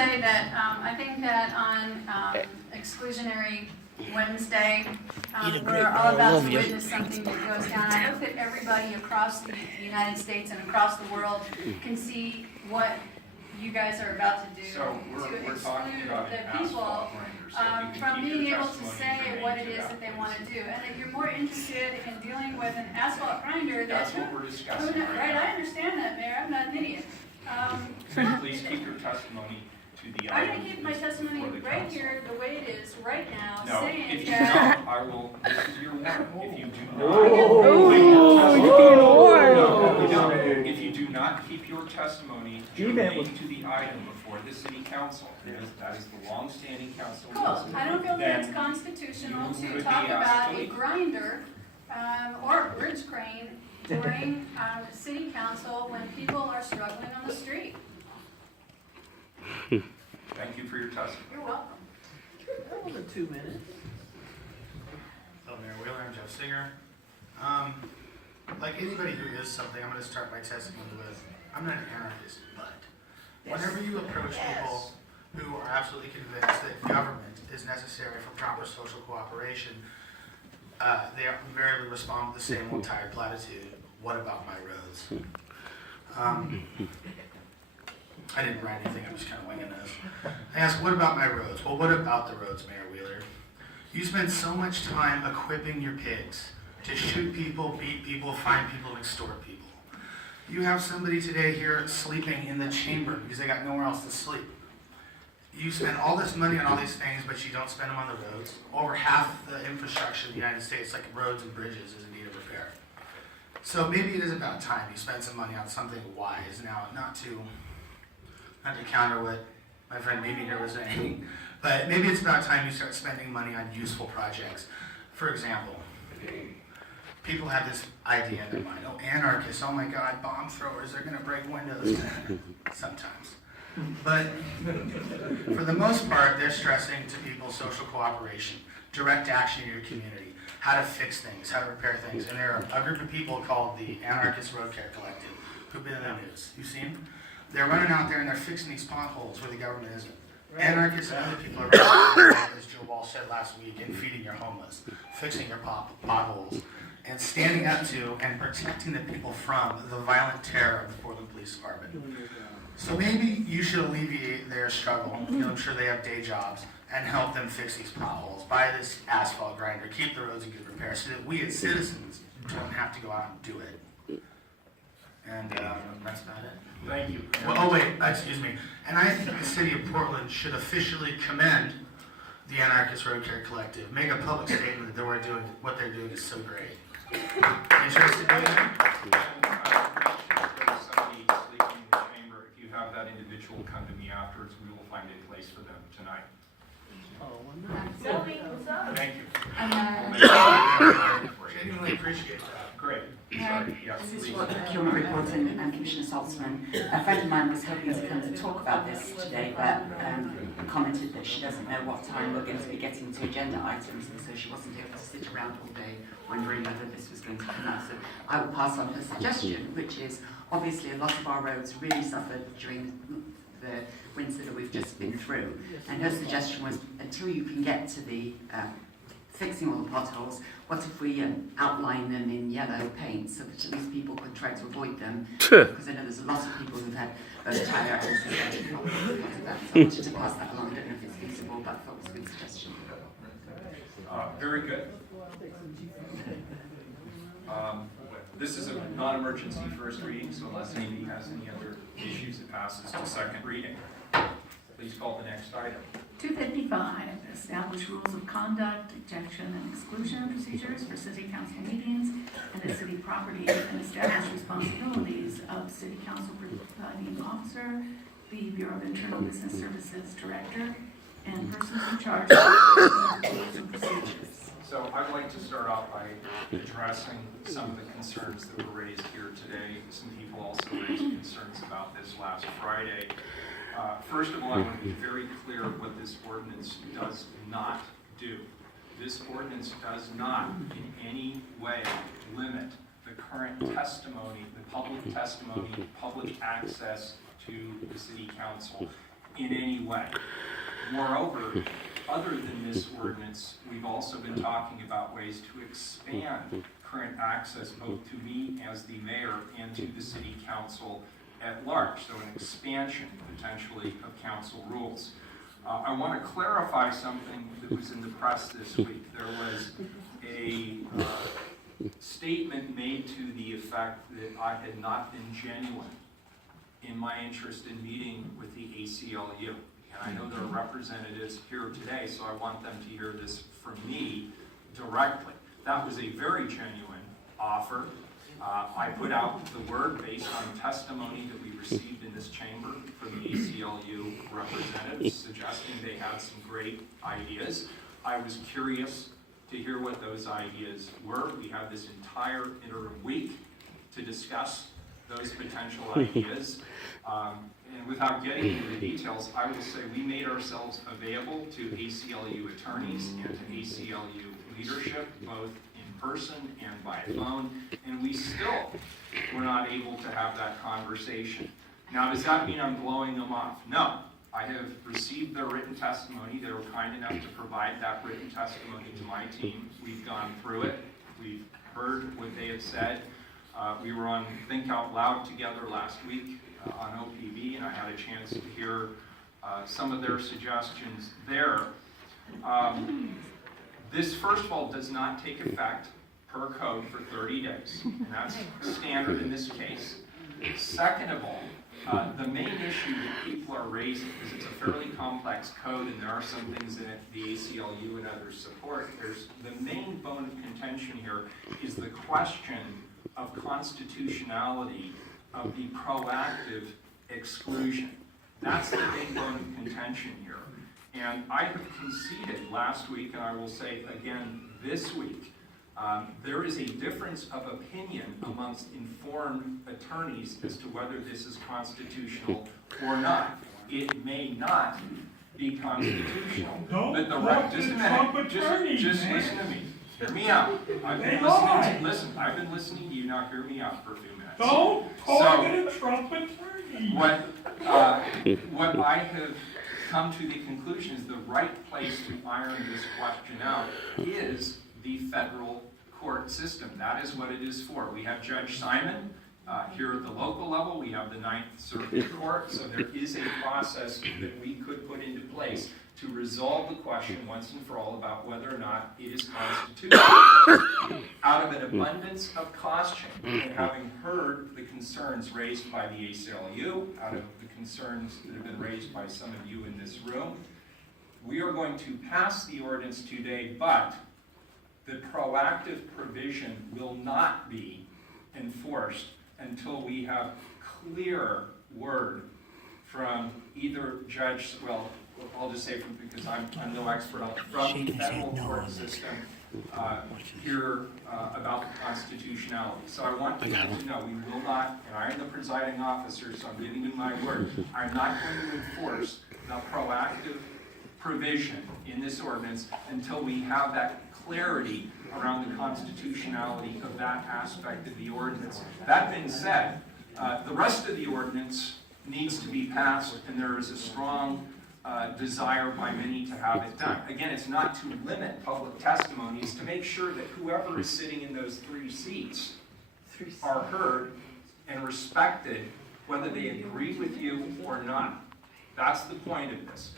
say that I think that on exclusionary Wednesday, we're all about to witness something that goes down. I hope that everybody across the United States and across the world can see what you guys are about to do So to we're talking exclude about the an people asphalt grinder, so you can from keep being your able to testimony say germane what it to is that that they want to please. do. And if you're more interested in dealing with an asphalt grinder, That's what we're discussing right, right I now. understand that, Mayor, I'm not an idiot. Please keep your testimony to the I'm item. gonna keep my testimony before the right council. here, the way it is, right now, No, saying if you that. don't, I will, this is your warning. If you do not. No, you don't. If you do not keep your testimony germane to the item before the city council, that is the long-standing council. Cool, I don't feel that it's Then constitutional you to could talk be asked about to a leave. grinder, or a bridge crane during, city council when people are struggling on the street. Thank you for your testimony. You're welcome. Over 2 minutes. Hello, Mayor Wheeler, I'm Jeff Singer. Like anybody who is something, I'm going to start my testimony with, I'm not an anarchist, but whenever you approach people who are absolutely convinced that government is necessary for proper social cooperation, they invariably respond with the same old tired platitude, what about my roads? I didn't write anything, I'm just kind of winging this. I asked, what about my roads? Well, what about the roads, Mayor Wheeler? You spend so much time equipping your pigs to shoot people, beat people, find people, and extort people. You have somebody today here sleeping in the chamber because they got nowhere else to sleep. You spend all this money on all these things, but you don't spend them on the roads. Over half the infrastructure in the United States, like roads and bridges, is in need of repair. So maybe it is about time you spend some money on something wise. Now, not to counter what my friend Mimi here was saying, but maybe it's about time you start spending money on useful projects. For example, people have this idea in their mind, oh, anarchists, oh my God, bomb throwers, they're gonna break windows. Sometimes. But for the most part, they're stressing to people social cooperation, direct action in your community, how to fix things, how to repair things. And there are a group of people called the Anarchist Road Care Collective who've been in the news. You've seen them? They're running out there and they're fixing these potholes where the government isn't. Anarchists and other people are running out, as Joe Walsh said last week, and feeding your homeless, fixing your potholes, and standing up to and protecting the people from the violent terror of the Portland Police Department. So maybe you should alleviate their struggle. I'm sure they have day jobs, and help them fix these potholes. Buy this asphalt grinder, keep the roads in good repair, so that we as citizens don't have to go out and do it. And that's about it. Thank you. Well, oh wait, excuse me. And I think the city of Portland should officially commend the Anarchist Road Care Collective. Make a public statement that what they're doing is so great. Interested in that? Somebody sleeping in the chamber, if you have that individual come to me afterwards, we will find a place for them tonight. Thank you. Genuinely appreciate that. Great. Sorry. Yes, This is please. what the procurement report and Commissioner Saltzman. A friend of mine was hoping to come to talk about this today, but commented that she doesn't know what time we're going to be getting to agenda items, and so she wasn't able to sit around all day wondering whether this was going to come out. So I will pass on her suggestion, which is obviously a lot of our roads really suffered during the winter that we've just been through. And her suggestion was, until you can get to the fixing all the potholes, what if we outline them in yellow paint so that at least people could try to avoid them? Because I know there's a lot of people who've had both tire accidents and because of that. So I wanted to pass that along. I don't know if it's feasible, but I thought it was a good suggestion. Very good. This is a non-emergency first reading, so unless anybody has any other issues, it passes to second reading. Please call the next item. 255, establish rules of conduct, ejection, and exclusion procedures for city council meetings and the city property, and establish responsibilities of city council presiding officer, the Bureau of Internal Business Services director, and persons in charge of the rules and procedures. So I'd like to start off by addressing some of the concerns that were raised here today. Some people also raised concerns about this last Friday. First of all, I want to be very clear what this ordinance does not do. This ordinance does not in any way limit the current testimony, the public testimony, public access to the city council. in any way. Moreover, other than this ordinance, we've also been talking about ways to expand current access both to me as the mayor and to the city council at large, so an expansion potentially of council rules. I want to clarify something that was in the press this week. There was a statement made to the effect that I had not been genuine in my interest in meeting with the ACLU. And I know there are representatives here today, so I want them to hear this from me directly. That was a very genuine offer. I put out the word based on testimony that we received in this chamber from the ACLU representatives suggesting they had some great ideas. I was curious to hear what those ideas were. We had this entire interim week to discuss those potential ideas. And without getting into the details, I will say we made ourselves available to ACLU attorneys and to ACLU leadership, both in person and by phone, and we still were not able to have that conversation. Now, does that mean I'm blowing them off? No. I have received their written testimony. They were kind enough to provide that written testimony to my team. We've gone through it. We've heard what they have said. We were on Think Out Loud together last week on OPV, and I had a chance to hear some of their suggestions there. This, first of all, does not take effect per code for 30 days, and that's standard in this case. Second of all, the main issue that people are raising, because it's a fairly complex code and there are some things in it the ACLU and others support, the main bone of contention here is the question of constitutionality of the proactive exclusion. That's the big bone of contention here. And I have conceded last week, and I will say again this week, there is a difference of opinion amongst informed attorneys as to whether this is constitutional or not. It may not be constitutional. But just a minute, just listen to me. Hear me out. I've been listening to you, now hear me out for a few minutes. Don't target a Trump attorney. What I have come to the conclusion is the right place to iron this question out is the federal court system. That is what it is for. We have Judge Simon here at the local level. We have the Ninth Circuit Court. So there is a process that we could put into place to resolve the question once and for all about whether or not it is constitutional. Out of an abundance of caution, and having heard the concerns raised by the ACLU, out of the concerns that have been raised by some of you in this room, we are going to pass the ordinance today, but the proactive provision will not be enforced until we have clear word from either judge, well, I'll just say because I'm no expert on it, from the federal court system here about the constitutionality. So I want you to know we will not, and I am the presiding officer, so I'm giving you my word, I'm not going to enforce the proactive provision in this ordinance until we have that clarity around the constitutionality of that aspect of the ordinance. That being said, the rest of the ordinance needs to be passed, and there is a strong desire by many to have it done. Again, it's not to limit public testimony, it's to make sure that whoever is sitting in those 3 seats are heard and respected, whether they agree with you or not. That's the point of this.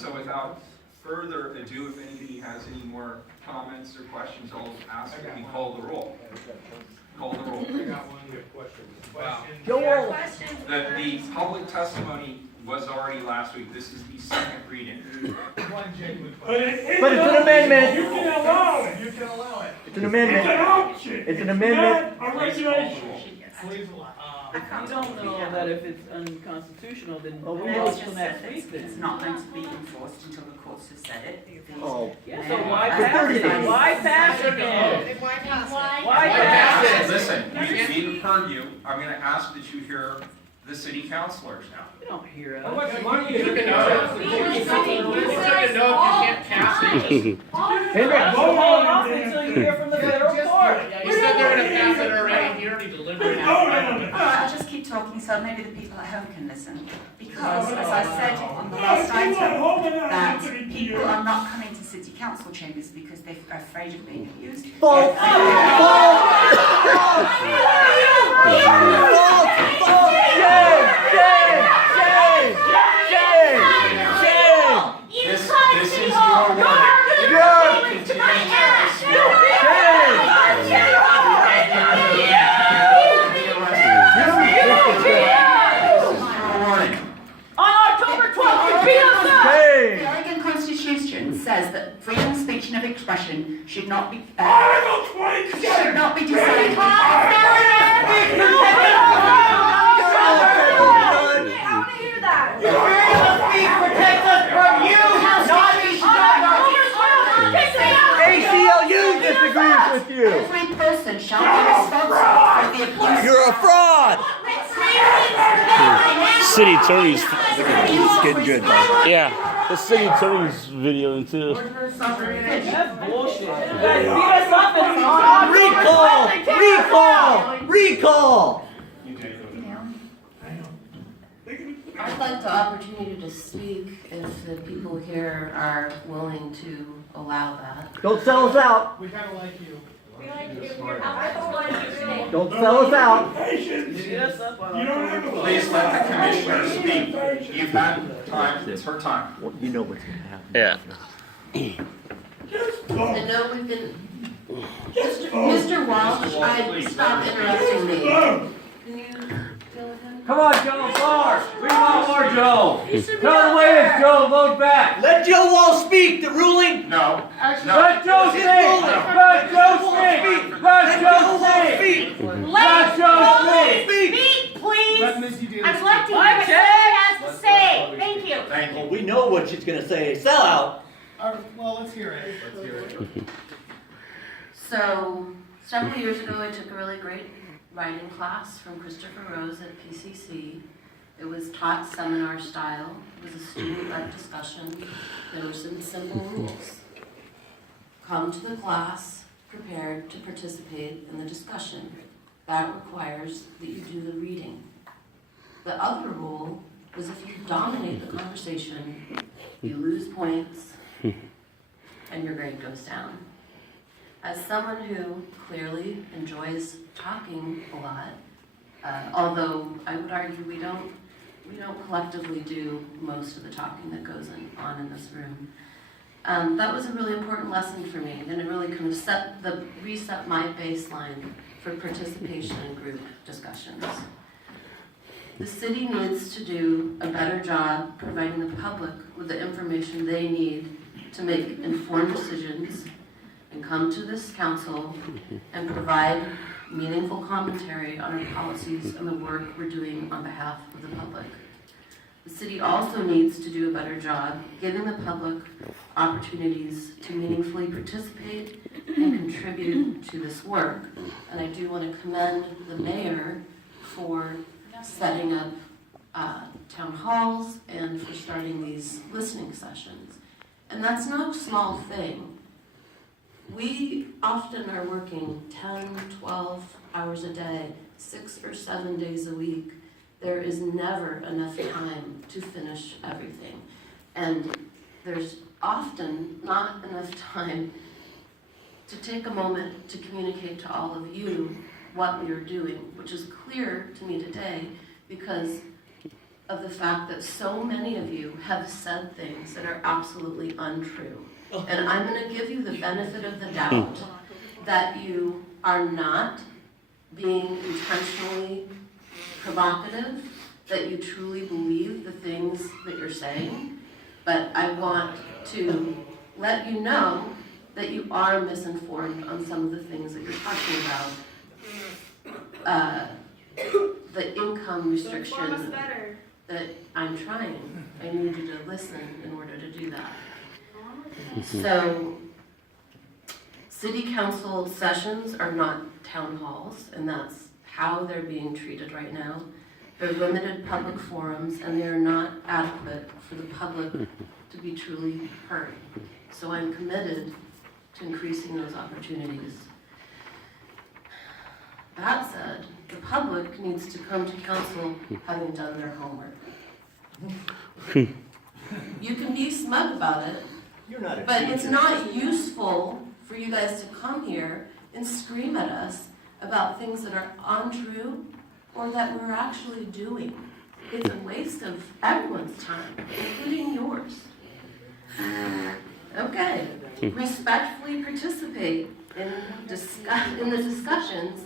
So without further ado, if anybody has any more comments or questions, I'll ask that we call the roll. Call the roll. I got one question. Joel. The public testimony was already last week. This is the second reading. One genuine But question. it's an amendment. You can allow it. You can allow it. It's It's an an amendment. option. It's an amendment. Not a regulation. Please allow. If you don't know that if it's unconstitutional, then Oh, The we mayor's vote just till said next that week it's then. not going to be enforced until the courts have said it. Oh. Yeah, so why For pass 30 it? days. Why pass it then? Why pass it? Why pass it? Listen, we've heard you. I'm going to ask that you hear the city councilors now. You don't hear How us. much money is it? Henry, Hold off until you hear from the federal court. You said they're gonna pass it already, you already We delivered voted on it. I'll just keep talking talking so maybe the people at home can listen. Because, as I said on the last item, that people are not coming to city council chambers because they're afraid of being abused. This is your work. On October 12th, you beat us up! The Oregon Constitution says that freedom of speech and of expression should not be decided. Protect us from you, ACLU disagrees with you. Every person shall be responsible for the abuse. You're a fraud. City attorney's, It's getting good, though. yeah, the city attorney's video too. That's bullshit. You guys beat us up and on Recall! I'd like the opportunity to speak if the people here are willing to allow that. Don't sell us out. We kinda like you. Don't sell us out. Beat us up on You don't have to. Please let the commissioner speak. You've had time, it's her time. You know what's gonna happen. Yeah. I know we've been, Mr. Walsh, I stop interrupting me. Can you deal with him? Come on, Joe, more. We want more, Joe. Tell the latest, Joe, vote back. Let Joe Wall speak. The ruling. No, Let Joe speak. Let Joe speak. Let Joe speak. Let Joe speak. Please, Let Missy do I'd this. like to hear what Sarah has to say. Thank you. thank you. We know what she's gonna say. Sell out. Well, let's hear it. So, several years ago, I took a really great writing class from Christopher Rose at PCC. It was taught seminar style. It was a student-led discussion. There were some simple rules. Come to the class prepared to participate in the discussion. That requires that you do the reading. The other rule was if you dominate the conversation, you lose points, and your grade goes down. As someone who clearly enjoys talking a lot, although I would argue we don't collectively do most of the talking that goes on in this room. That was a really important lesson for me, and it really kind of reset my baseline for participation in group discussions. The city needs to do a better job providing the public with the information they need to make informed decisions and come to this council and provide meaningful commentary on our policies and the work we're doing on behalf of the public. The city also needs to do a better job giving the public opportunities to meaningfully participate and contribute to this work. And I do want to commend the mayor for setting up town halls and for starting these listening sessions. And that's no small thing. We often are working 10, 12 hours a day, 6 or 7 days a week. There is never enough time to finish everything. And there's often not enough time to take a moment to communicate to all of you what we are doing, which is clear to me today because of the fact that so many of you have said things that are absolutely untrue. And I'm going to give you the benefit of the doubt that you are not being intentionally provocative, that you truly believe the things that you're saying, but I want to let you know that you are misinformed on some of the things that you're talking about. The income restriction that I'm trying. I need you to listen in order to do that. So, city council sessions are not town halls, and that's how they're being treated right now. They're limited public forums, and they are not adequate for the public to be truly heard. So I'm committed to increasing those opportunities. That said, the public needs to come to council having done their homework. You can be smug about it, You're not a but teacher. it's not useful for you guys to come here and scream at us about things that are untrue or that we're actually doing. It's a waste of everyone's time, including yours. Okay, respectfully participate in the discussions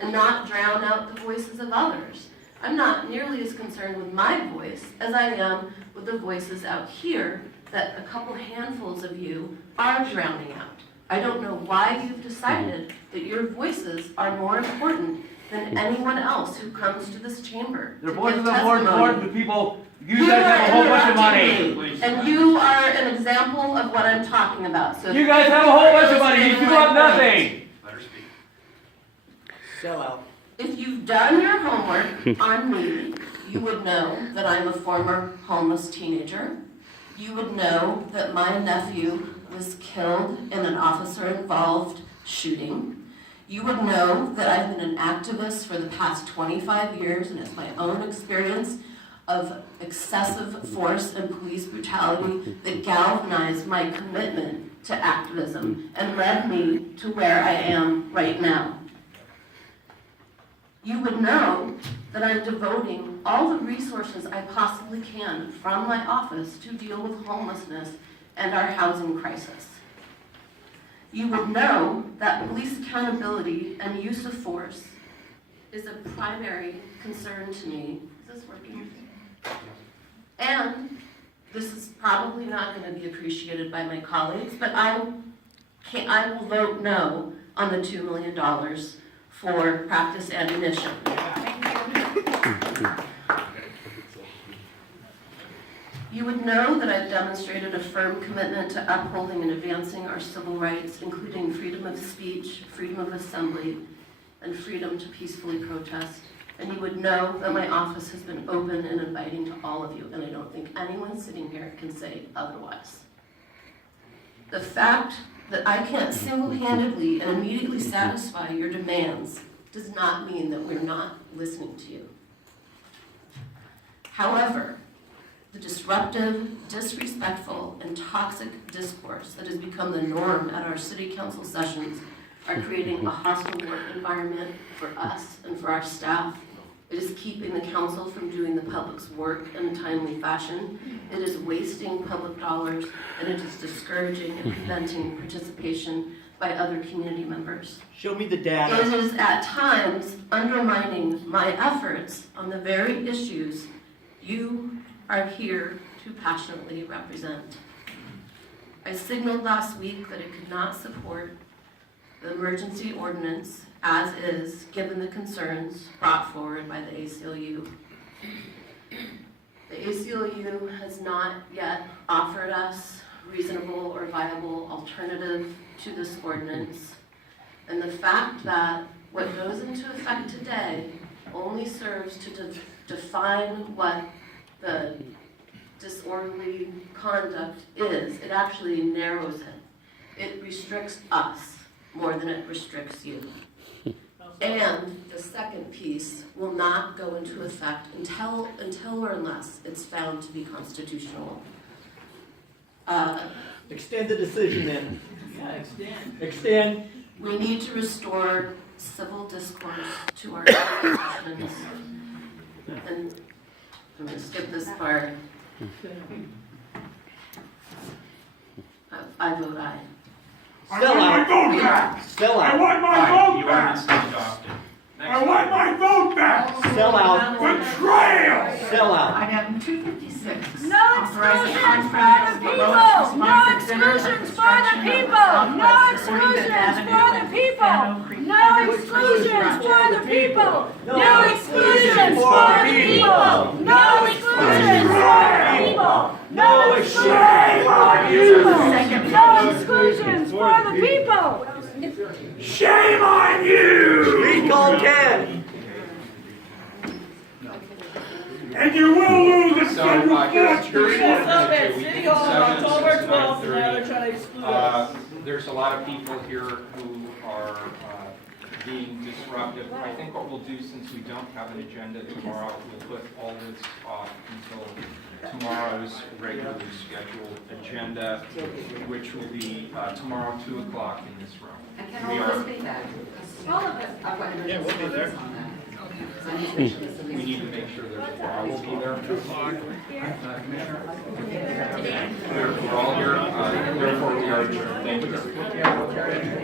and not drown out the voices of others. I'm not nearly as concerned with my voice as I am with the voices out here that a couple handfuls of you are drowning out. I don't know why you've decided that your voices are more important than anyone else who comes to this chamber. Their to voices give are more testimony. important to people. You guys have a whole bunch of money. Me, and you are an example of what I'm talking about. So You guys have a whole bunch of money. You do have nothing. Let her speak. Sell out. If you've done your homework on me, you would know that I'm a former homeless teenager. You would know that my nephew was killed in an officer-involved shooting. You would know that I've been an activist for the past 25 years, and it's my own experience of excessive force and police brutality that galvanized my commitment to activism and led me to where I am right now. You would know that I'm devoting all the resources I possibly can from my office to deal with homelessness and our housing crisis. You would know that police accountability and use of force is a primary concern to me. Is this working? And this is probably not going to be appreciated by my colleagues, but I will vote no on the $2 million for practice ammunition. You would know that I've demonstrated a firm commitment to upholding and advancing our civil rights, including freedom of speech, freedom of assembly, and freedom to peacefully protest. And you would know that my office has been open and inviting to all of you, and I don't think anyone sitting here can say otherwise. The fact that I can't single-handedly and immediately satisfy your demands does not mean that we're not listening to you. However, the disruptive, disrespectful, and toxic discourse that has become the norm at our city council sessions are creating a hostile work environment for us and for our staff. It is keeping the council from doing the public's work in a timely fashion. It is wasting public dollars, and it is discouraging and preventing participation by other community members. Show me the data. It is at times undermining my efforts on the very issues you are here to passionately represent. I signaled last week that I could not support the emergency ordinance as is, given the concerns brought forward by the ACLU. The ACLU has not yet offered us reasonable or viable alternative to this ordinance. And the fact that what goes into effect today only serves to define what the disorderly conduct is, it actually narrows it. It restricts us more than it restricts you. And the second piece will not go into effect until or unless it's found to be constitutional. Extend the decision then. Yeah, extend. Extend. We need to restore civil discourse to our discussions. And I'm going to skip this part. I vote aye. I want my vote back. Sell I out. want my Aye, vote the ordinance back. is adopted. I want my vote back. Sell out. Betrayal. Sell out. Item 256. No authorizing exclusions contract for the with people! Lowe's No sponsored dinner exclusions and for the construction of people! No complex supporting exclusions Fifth Avenue for the and people! Fano Creek No Public exclusions Project. for the people! No No exclusions for the people! No exclusions for the people! No exclusions for the people! No exclusions for the people! Shame on you. Recall 10. And you will lose in So, federal here's court. what we're Yes, gonna up at do. We City can Hall on session October since 12th, and now 9:30. they're trying to exclude us. There's a lot of people here who are being disruptive. I think what we'll do, since we don't have an agenda tomorrow, we'll put all this off until tomorrow's regularly scheduled agenda, which will be tomorrow, 2 o'clock in this room. And can all of us be there? All of us. I've got Yeah, we'll be there. on there. We need to make sure there's a quorum will be there. We're all here, therefore we are adjourned. Thank you.